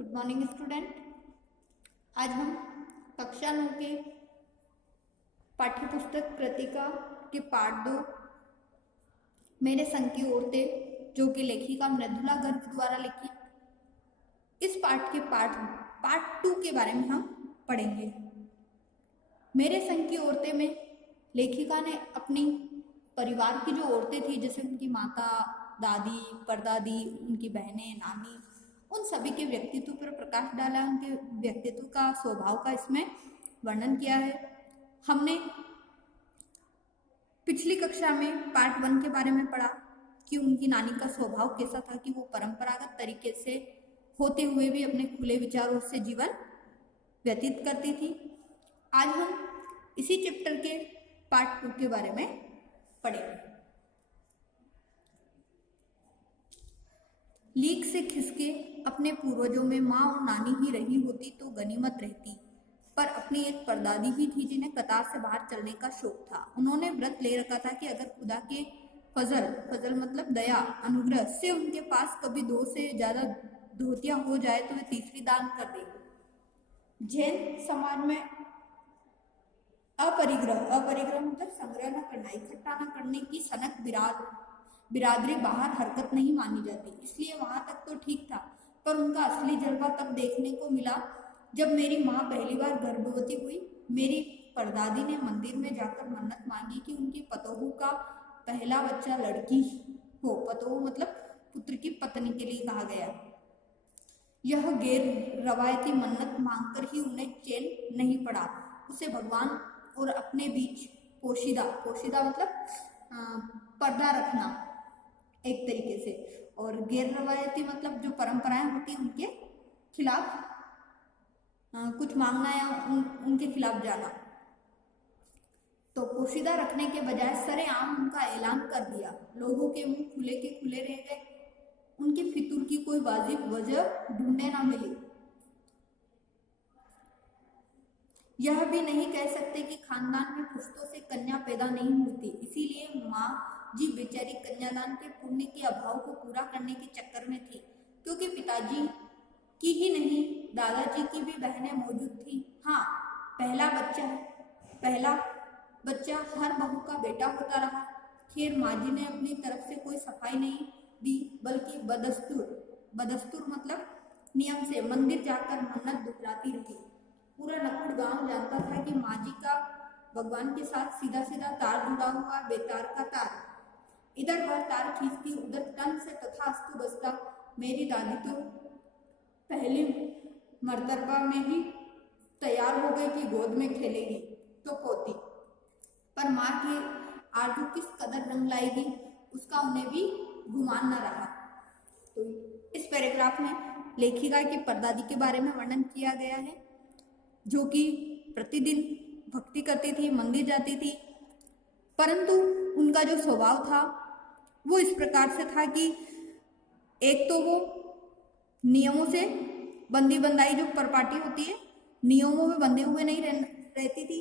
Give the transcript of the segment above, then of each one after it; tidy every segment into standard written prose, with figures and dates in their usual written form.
Good morning student. आज हम कक्षा 9 के पाठ्य पुस्तक कृतिका के पाठ 2 मेरे संग की औरतें, जो कि लेखिका मृदुला गर्ग द्वारा लिखी, इस पाठ के पार्ट 2 के बारे में हम पढ़ेंगे। मेरे संग की औरतें में लेखिका ने अपनी परिवार की जो औरतें थी, जैसे उनकी माता, दादी, परदादी, उनकी बहनें, नानी, उन सभी के व्यक्तित्व पर प्रकाश डाला, उनके व्यक्तित्व का, स्वभाव का इसमें वर्णन किया है। हमने पिछली कक्षा में पार्ट 1 के बारे में पढ़ा कि उनकी नानी का स्वभाव कैसा था, कि वो परंपरागत तरीके से होते हुए भी अपने खुले विचारों से जीवन व्यतीत करती थी। आज हम इसी चैप्टर के पार्ट 2 के बारे में पढ़ेंगे। लीक से खिसके अपने पूर्वजों में माँ और नानी ही रही होती तो गनीमत रहती, पर अपनी एक परदादी ही थी जिन्हें कतार से बाहर चलने का शौक था। उन्होंने व्रत ले रखा था कि अगर खुदा के फजल मतलब दया, अनुग्रह से उनके पास कभी 2 से ज्यादा धोतियां हो जाए तो वे तीसरी दान कर देंगे। जैन समाज में अपरिग्रह मतलब संग्रह न करना, इकट्ठा न करने की सनक बिरादरी बाहर हरकत नहीं मानी जाती, इसलिए वहां तक तो ठीक था। पर उनका असली जलवा तब देखने को मिला जब मेरी माँ पहली बार गर्भवती हुई। मेरी परदादी ने मंदिर में जाकर मन्नत मांगी कि उनकी पतोहू का पहला बच्चा लड़की हो। पतोहू मतलब पुत्र की पत्नी के लिए कहा गया। यह गैर रवायती मन्नत मांगकर ही उन्हें चैन नहीं पड़ा। उसे भगवान और अपने बीच पोशीदा मतलब पर्दा रखना एक तरीके से, और गैर रवायती मतलब जो परंपराएं होती हैं उनके खिलाफ कुछ मांगना या उनके खिलाफ जाना। तो पोशीदा रखने के बजाय सरेआम उनका ऐलान कर दिया। लोगों के मुंह खुले के खुले रह गए। उनके फितूर की कोई वाजिब वजह ढूंढने ना मिली। यह भी नहीं कह सकते कि खानदान में पुश्तों से कन्या पैदा नहीं होती, इसीलिए माँ जी बेचारी कन्यादान के पुण्य के अभाव को पूरा करने के चक्कर में थी, क्योंकि पिताजी की ही नहीं दादाजी की भी बहनें मौजूद थी। हाँ, पहला बच्चा हर बहू का बेटा होता रहा। खैर, माँ जी ने अपनी तरफ से कोई सफाई नहीं दी, बल्कि बदस्तूर मतलब नियम से मंदिर जाकर मन्नत दुहराती रही। पूरा नकुड़ गांव जानता था कि माँ जी का भगवान के साथ सीधा सीधा तार जुड़ा हुआ, बेतार का तार। इधर वह तार खींचती, उधर टन से तथास्तु बजता। मेरी दादी तो पहली मर्तबा में ही तैयार हो गई कि गोद में खेलेगी तो पोती, पर माँ की आरजू किस कदर रंग लाएगी उसका उन्हें भी गुमान न रहा। तो इस पैराग्राफ में लेखिका की परदादी के बारे में वर्णन किया गया है, जो कि प्रतिदिन भक्ति करती थी, मंदिर जाती थी, परंतु उनका जो स्वभाव था वो इस प्रकार से था कि एक तो वो नियमों से बंदी बंदाई, जो परपाटी होती है, नियमों में बंधे हुए नहीं रहती थी।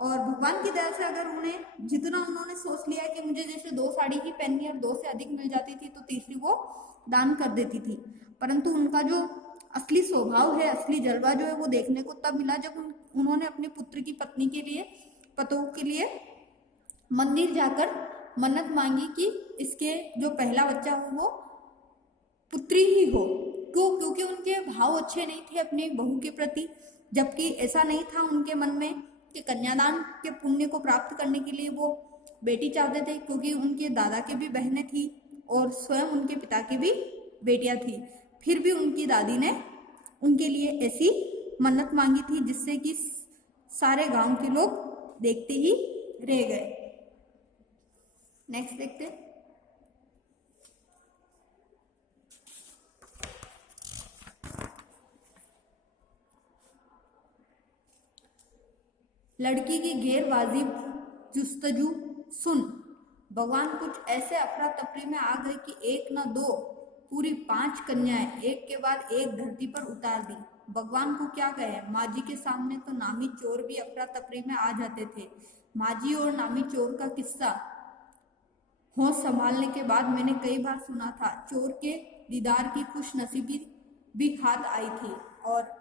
और भगवान की दया से अगर उन्हें जितना उन्होंने सोच लिया कि मुझे जैसे 2 साड़ी ही पहननी और 2 से अधिक मिल जाती थी तो तीसरी वो दान कर देती थी। परंतु उनका जो असली स्वभाव है, असली जलवा जो है, वो देखने को तब मिला जब उन्होंने अपने पुत्र की पत्नी के लिए, पतोह के लिए मंदिर जाकर मन्नत मांगी कि इसके जो पहला बच्चा हो वो पुत्री ही हो। क्योंकि उनके भाव अच्छे नहीं थे अपनी बहू के प्रति, जबकि ऐसा नहीं था उनके मन में कि कन्यादान के पुण्य को प्राप्त करने के लिए वो बेटी चाहते थे, क्योंकि उनके दादा के भी बहनें थी और स्वयं उनके पिता की भी बेटियां थी। फिर भी उनकी दादी ने उनके लिए ऐसी मन्नत मांगी थी जिससे कि सारे गांव के लोग देखते ही रह गए। नेक्स्ट देखते। लड़की की गैर वाजिब जुस्तजू सुन। भगवान कुछ ऐसे अफरा तफरी में आ गए कि 1 न 2 पूरी 5 कन्याएं एक के बाद एक धरती पर उतार दी। भगवान को क्या कहे, माँ जी के सामने तो नामी चोर भी अफरा तफरी में आ जाते थे। माँ जी और नामी चोर का किस्सा होश संभालने के बाद मैंने कई बार सुना था। चोर के दीदार की खुश नसीबी भी हाथ आई थी। और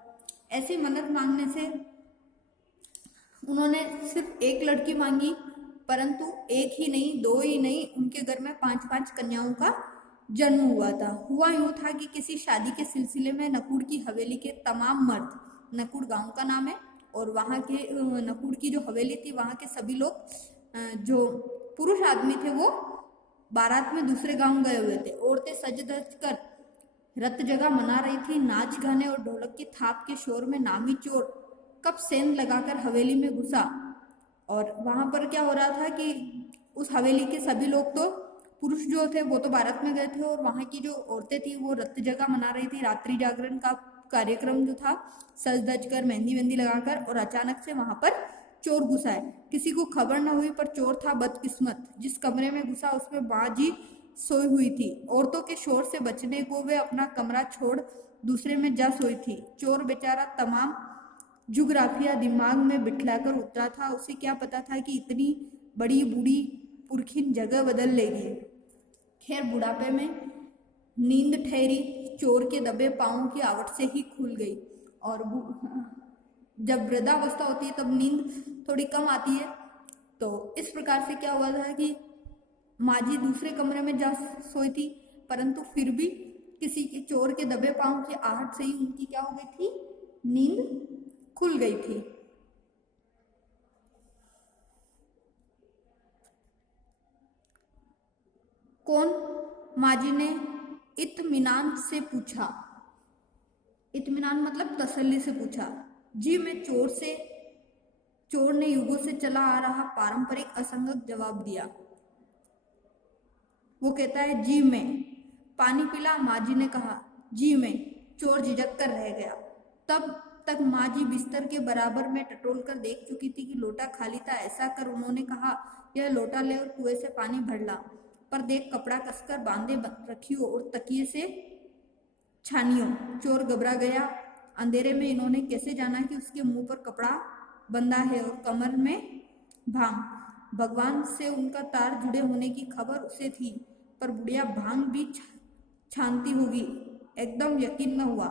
ऐसी मन्नत मांगने से उन्होंने सिर्फ एक लड़की मांगी, परंतु एक ही नहीं, दो ही नहीं, उनके घर में 5-5 कन्याओं का जन्म हुआ था। हुआ यूं था कि किसी शादी के सिलसिले में नकुड़ की हवेली के तमाम मर्द, नकुड़ गांव का नाम है, और वहाँ के नकुड़ की जो हवेली थी वहाँ के सभी लोग जो पुरुष आदमी थे वो बारात में दूसरे गांव गए हुए थे। औरतें सज धज कर रत जगह मना रही थी। नाच गाने और ढोलक की थाप के शोर में नामी चोर कब सेंध लगाकर हवेली में घुसा। और वहां पर क्या हो रहा था कि उस हवेली के सभी लोग तो, पुरुष जो थे वो तो बारात में गए थे, और वहां की जो औरतें थी वो रत जगह मना रही थी, रात्रि जागरण का कार्यक्रम जो था, सज धज कर मेहंदी वेंदी लगाकर। और अचानक से वहां पर चोर घुसा है। किसी को खबर न हुई, पर चोर था बदकिस्मत। जिस कमरे में घुसा उसमें बाजी सोई हुई थी। औरतों के शोर से बचने को वे अपना कमरा छोड़ दूसरे में जा सोई थी। चोर बेचारा तमाम जुग्राफिया दिमाग में बिठलाकर उतरा था। उसे क्या पता था कि इतनी बड़ी बूढ़ी पुरखिन जगह बदल लेगी। खैर, बुढ़ापे में नींद ठहरी चोर के दबे पांवों की आवट से ही खुल गई। और जब वृद्धावस्था होती है तब नींद थोड़ी कम आती है। तो इस प्रकार से क्या हुआ था कि माजी दूसरे कमरे में जा सोई थी, परंतु फिर भी किसी के चोर के दबे पांव की आहट से ही उनकी क्या हो गई थी, नींद खुल गई थी। कौन? माजी ने इत्मीनान से पूछा। इत्मीनान मतलब तसल्ली से पूछा। जी मैं चोर से। चोर ने युगों से चला आ रहा पारंपरिक असंगत जवाब दिया। वो कहता है जी मैं। पानी पिला? माजी ने कहा। जी मैं। चोर झिझक कर रह गया। तब तक माजी बिस्तर के बराबर में टटोल कर देख चुकी थी कि लोटा खाली था। ऐसा कर उन्होंने कहा, यह लोटा ले और कुएं से पानी भर ला, पर देख कपड़ा कसकर बांधे रखियो और तकिए से छानियो। चोर घबरा गया। अंधेरे में इन्होंने कैसे जाना कि उसके मुंह पर कपड़ा बंधा है और कमर में भांग। भगवान से उनका तार जुड़े होने की खबर उसे थी, पर बुढ़िया भांग भी छानती होगी, एकदम यकीन न हुआ।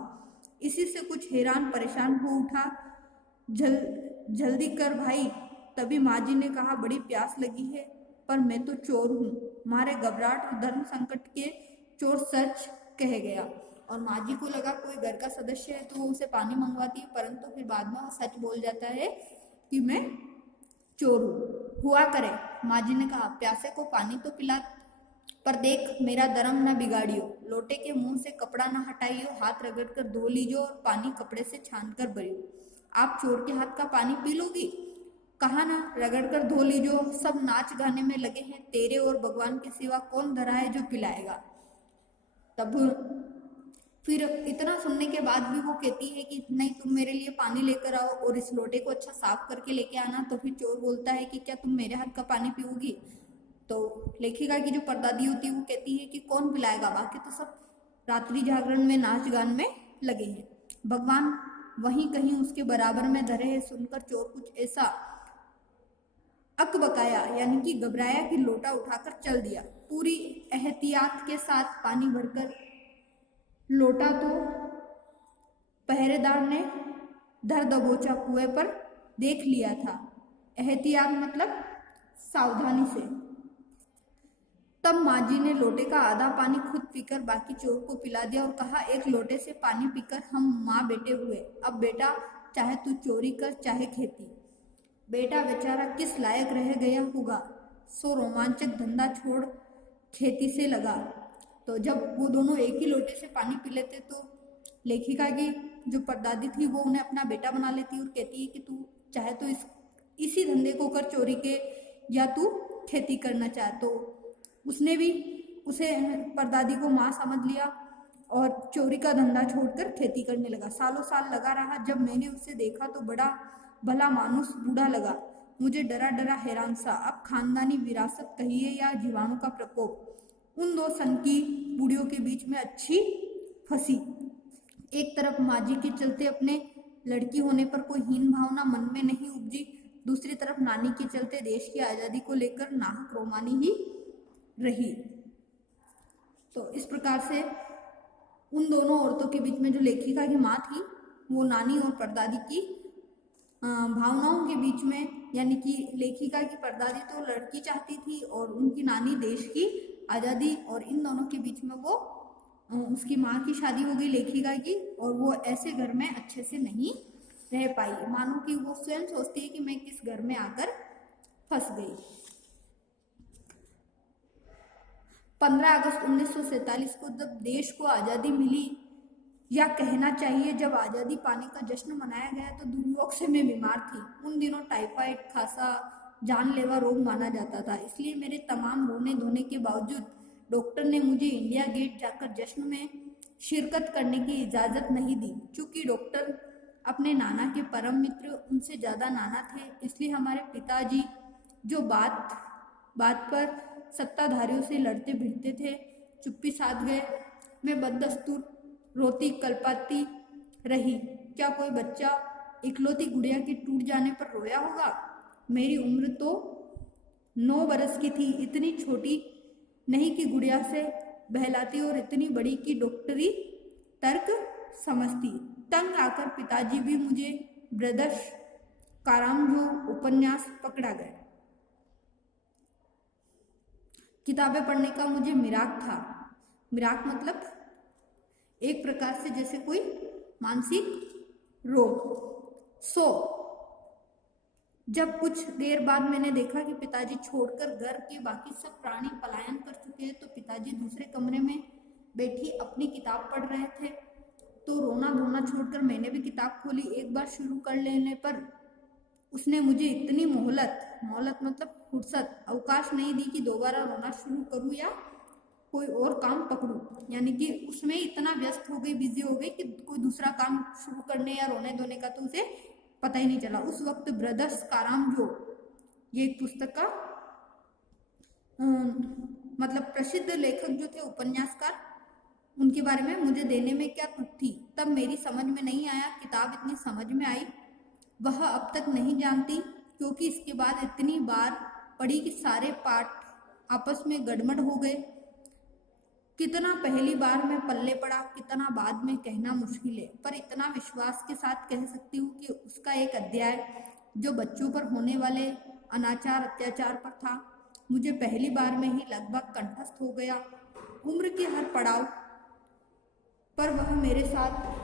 इसी से कुछ हैरान परेशान हो उठा। जल्दी कर भाई। तभी माजी ने कहा, बड़ी प्यास लगी है, पर मैं तो चोर हूँ। मारे घबराहट और धर्म संकट के चोर सच कह गया। और माजी को लगा कोई घर का सदस्य है तो वो उसे पानी मंगवाती है, परंतु फिर बाद में वो सच बोल जाता है कि मैं चोर हूँ। हुआ करे, माजी ने कहा, प्यासे को पानी तो पिला, पर देख मेरा धर्म न बिगाड़ियो। लोटे के मुंह से कपड़ा न हटाइयो, हाथ रगड़ कर धो लीजियो और पानी कपड़े से छान कर भरियो। आप चोर के हाथ का पानी पी लोगी? कहा ना, रगड़ कर धो लीजियो। सब नाच गाने में लगे हैं, तेरे और भगवान के सिवा कौन धरा है जो पिलाएगा। तब फिर इतना सुनने के बाद भी वो कहती है कि नहीं, तुम मेरे लिए पानी लेकर आओ और इस लोटे को अच्छा साफ करके लेके आना। तो फिर चोर बोलता है कि क्या तुम मेरे हाथ का पानी पीओगी? तो लेखिका की जो परदादी होती है वो कहती है कि कौन पिलाएगा, बाकी तो सब रात्रि जागरण में नाच गान में लगे हैं। भगवान वहीं कहीं उसके बराबर में धरे है। सुनकर चोर कुछ ऐसा अकबकाया, यानी कि घबराया कि लोटा उठाकर चल दिया। पूरी एहतियात के साथ पानी भरकर लोटा तो पहरेदार ने धर दबोचा कुएं पर देख लिया था। एहतियात मतलब सावधानी से। तब माजी ने लोटे का आधा पानी खुद पीकर बाकी चोर को पिला दिया और कहा, एक लोटे से पानी पीकर हम माँ बेटे हुए। अब बेटा, चाहे तू चोरी कर चाहे खेती। बेटा बेचारा किस लायक रह गया होगा, सो रोमांचक धंधा छोड़ खेती से लगा। तो जब वो दोनों एक ही लोटे से पानी पी लेते तो लेखिका की जो परदादी थी वो उन्हें अपना बेटा बना लेती और कहती है कि तू चाहे तो इसी धंधे को कर, चोरी के, या तू खेती करना चाहे। तो उसने भी उसे, परदादी को माँ समझ लिया और चोरी का धंधा छोड़कर खेती करने लगा। सालों साल लगा रहा। जब मैंने उसे देखा तो बड़ा भला मानुस बूढ़ा लगा। मुझे डरा डरा हैरान सा। अब खानदानी विरासत कहिए या जीवाणु का प्रकोप, उन दो सनकी बूढ़ियों के बीच में अच्छी फंसी। एक तरफ माजी के चलते अपने लड़की होने पर कोई हीन भावना मन में नहीं उपजी, दूसरी तरफ नानी के चलते देश की आज़ादी को लेकर नाहक रोमानी ही रही। तो इस प्रकार से उन दोनों औरतों के बीच में जो लेखिका की माँ थी वो नानी और परदादी की भावनाओं के बीच में, यानी कि लेखिका की परदादी तो लड़की चाहती थी और उनकी नानी देश की आज़ादी, और इन दोनों के बीच में वो उसकी माँ की शादी हो गई लेखिका की, और वो ऐसे घर में अच्छे से नहीं रह पाई। मानो कि वो स्वयं सोचती है कि मैं किस घर में आकर फंस गई। 15 अगस्त 1947 को जब देश को आज़ादी मिली, या कहना चाहिए जब आज़ादी पाने का जश्न मनाया गया, तो दुर्योग से मैं बीमार थी। उन दिनों टाइफाइड खासा जानलेवा रोग माना जाता था, इसलिए मेरे तमाम रोने धोने के बावजूद डॉक्टर ने मुझे इंडिया गेट जाकर जश्न में शिरकत करने की इजाज़त नहीं दी। चूँकि डॉक्टर अपने नाना के परम मित्र, उनसे ज़्यादा नाना थे, इसलिए हमारे पिताजी जो बात बात पर सत्ताधारियों से लड़ते भिड़ते थे, चुप्पी साध गए। मैं बददस्तूर रोती कलपाती रही। क्या कोई बच्चा इकलौती गुड़िया के टूट जाने पर रोया होगा? मेरी उम्र तो 9 बरस की थी, इतनी छोटी नहीं कि गुड़िया से बहलाती और इतनी बड़ी कि डॉक्टरी तर्क समझती। तंग आकर पिताजी भी मुझे ब्रदर्स कारामजो उपन्यास पकड़ा गए। किताबें पढ़ने का मुझे मिराक था। मिराक मतलब एक प्रकार से जैसे कोई मानसिक रोग। जब कुछ देर बाद मैंने देखा कि पिताजी छोड़कर घर के बाकी सब प्राणी पलायन कर चुके हैं, तो पिताजी दूसरे कमरे में बैठी अपनी किताब पढ़ रहे थे, तो रोना धोना छोड़कर मैंने भी किताब खोली। एक बार शुरू कर लेने पर उसने मुझे इतनी मोहलत मतलब फुर्सत, अवकाश नहीं दी कि दोबारा रोना शुरू करूं या कोई और काम पकड़ूं। यानी कि उसमें इतना व्यस्त हो गई, बिजी हो गई कि कोई दूसरा काम शुरू करने या रोने धोने का तो उसे पता ही नहीं चला। उस वक्त ब्रदर्स कारामजो, ये एक पुस्तक का मतलब प्रसिद्ध लेखक जो थे, उपन्यासकार, उनके बारे में मुझे देने में क्या तुक थी। तब मेरी समझ में नहीं आया, किताब इतनी समझ में आई वह अब तक नहीं जानती, क्योंकि इसके बाद इतनी बार पढ़ी कि सारे पाठ आपस में गड़बड़ हो गए। कितना पहली बार में पल्ले पड़ा, कितना बाद में कहना मुश्किल है, पर इतना विश्वास के साथ कह सकती हूँ कि उसका एक अध्याय जो बच्चों पर होने वाले अनाचार अत्याचार पर था, मुझे पहली बार में ही लगभग कंठस्थ हो गया। उम्र के हर पड़ाव पर वह मेरे साथ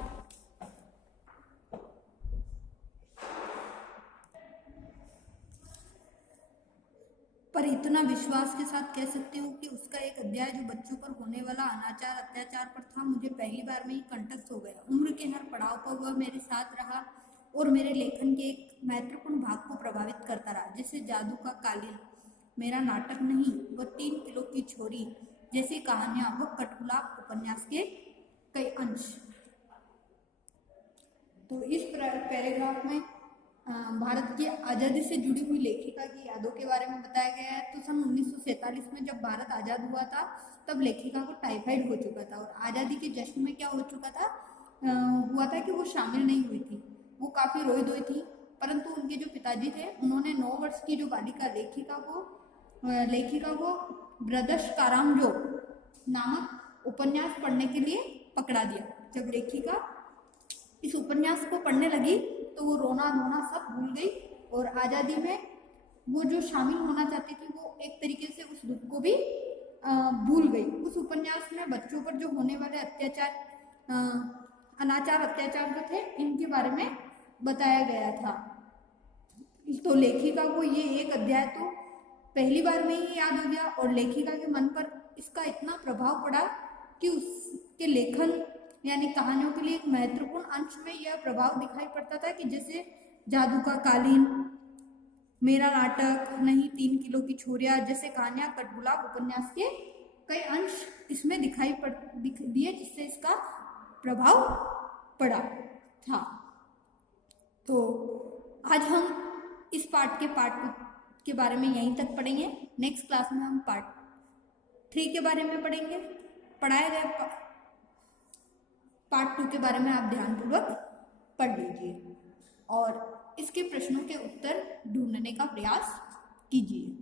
इतना विश्वास के साथ कह सकती हूँ कि उसका एक अध्याय जो बच्चों पर होने वाला अनाचार अत्याचार पर था, मुझे पहली बार में ही कंठस्थ हो गया। उम्र के हर पड़ाव पर वह मेरे साथ रहा और मेरे लेखन के एक महत्वपूर्ण भाग को प्रभावित करता रहा, जैसे जादू का कालीन मेरा नाटक नहीं, वह 3 किलो की छोरी जैसी कहानियां, वह कठगुलाब उपन्यास के कई अंश। तो इस पैराग्राफ में भारत की आज़ादी से जुड़ी हुई लेखिका की यादों के बारे में बताया गया है। तो सन 1947 में जब भारत आज़ाद हुआ था, तब लेखिका को टाइफाइड हो चुका था और आज़ादी के जश्न में क्या हो चुका था, हुआ था कि वो शामिल नहीं हुई थी। वो काफ़ी रोई धोई थी, परंतु उनके जो पिताजी थे, उन्होंने 9 वर्ष की जो बालिका लेखिका को ब्रदर्स कारामजो नामक उपन्यास पढ़ने के लिए पकड़ा दिया। जब लेखिका इस उपन्यास को पढ़ने लगी तो वो रोना धोना सब भूल गई और आज़ादी में वो जो शामिल होना चाहती थी, वो एक तरीके से उस दुख को भी भूल गई। उस उपन्यास में बच्चों पर जो होने वाले अनाचार अत्याचार जो थे, इनके बारे में बताया गया था। तो लेखिका को ये एक अध्याय तो पहली बार में ही याद हो गया और लेखिका के मन पर इसका इतना प्रभाव पड़ा कि उसके लेखन यानी कहानियों के लिए एक महत्वपूर्ण अंश में यह प्रभाव दिखाई पड़ता था कि जैसे जादू का कालीन, मेरा नाटक नहीं, 3 किलो की छोरियां जैसे कहानियां, कठगुलाब उपन्यास के कई अंश इसमें दिखाई दिए, जिससे इसका प्रभाव पड़ा था। तो आज हम इस पार्ट के बारे में यहीं तक पढ़ेंगे। नेक्स्ट क्लास में हम पार्ट 3 के बारे में पढ़ेंगे। पढ़ाए गए पार्ट 2 के बारे में आप ध्यानपूर्वक पढ़ लीजिए और इसके प्रश्नों के उत्तर ढूंढने का प्रयास कीजिए।